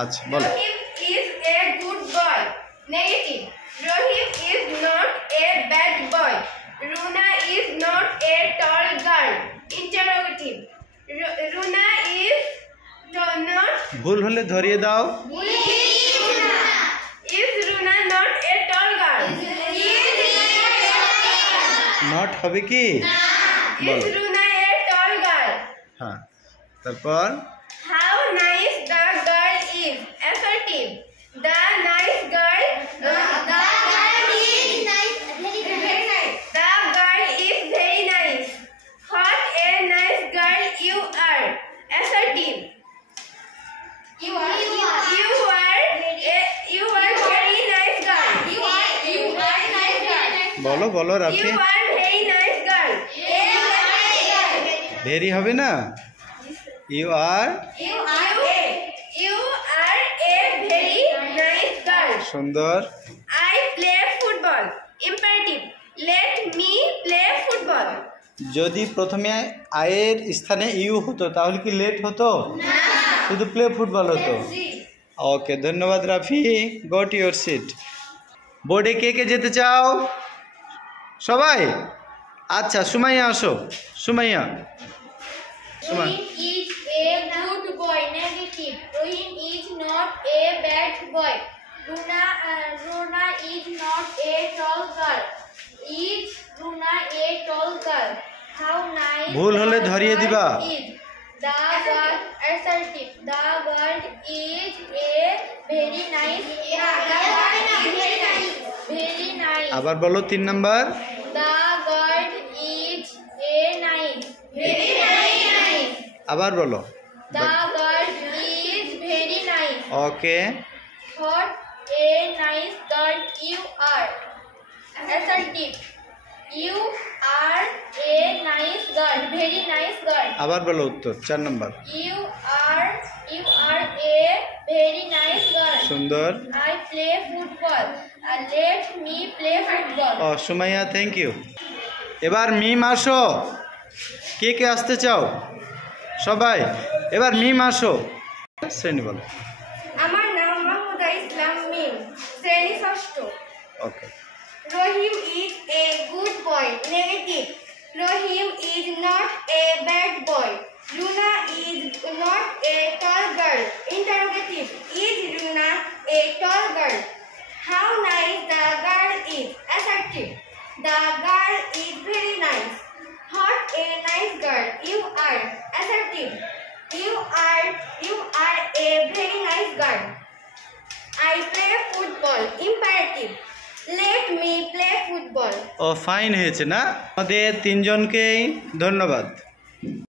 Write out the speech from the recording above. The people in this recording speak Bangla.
আচ্ছা বলো। Rohim is a good boy. Negative. Rohim is not a bad boy. Runa is not a tall girl. Interrogative. Runa is not. ভুল হলে ধরিয়ে দাও। Is Runa not a tall girl? Not হবে কি? Is Runa a tall girl? হ্যাঁ, তারপর How nice the girl is. Assertive. The nice girl. The girl is nice. Very nice. The girl is very nice. What a nice girl you are. Assertive. You are very nice girl. You are nice girl. বলো বলো রাফি। You are very nice girl. Very হবে না? You are You are a very nice girl. সুন্দর। I play football. Imperative. Let me play football. যদি প্রথমে আয়ের স্থানে ইউ হতো তাহলে কি লেট হতো? শুধু প্লে ফুটবল হতো। ওকে, ধন্যবাদ Rafi. Go to your seat. বোর্ডে কে কে যেতে চাও? সবাই? আচ্ছা, সুমাইয়া আসো। Sumaiya. Rohim is a good boy. Negative. Rohim is not a bad boy. Runa is not a tall girl. Is Runa a tall girl? How nice. ভুল হলে ধরিয়ে দিবা। The girl assertive. The girl is a very nice. Very nice. আবার বলো 3 number. The girl is a nice. Very nice. আবার বলো। The girl is very nice. Okay. What a nice girl you are. Assertive. You are a nice girl. Very nice girl. আবার বলো উত্তর 4 number. You are a very nice girl. সুন্দর। I play football. Let me play football. ও সুমাইয়া, থ্যাংক ইউ। এবার মিম আসো। কে কে আসতে চাও? সবাই। এবার মিম আসো। শ্রেণী বলো। আমার নাম মাহমুদা ইসলাম মিম। শ্রেণী ষষ্ঠ। ওকে। Rohim is a good boy. Negative. Rohim is not a bad boy. Runa is not a tall girl. Interrogative. Is Runa a tall girl? How nice the girl is. Assertive. The girl is very nice. What a nice girl you are. Assertive. You are a very nice girl. I play football. Imperative. Let me play football. O fine হয়েছে না? আমাদের 3 জনকেই ধন্যবাদ।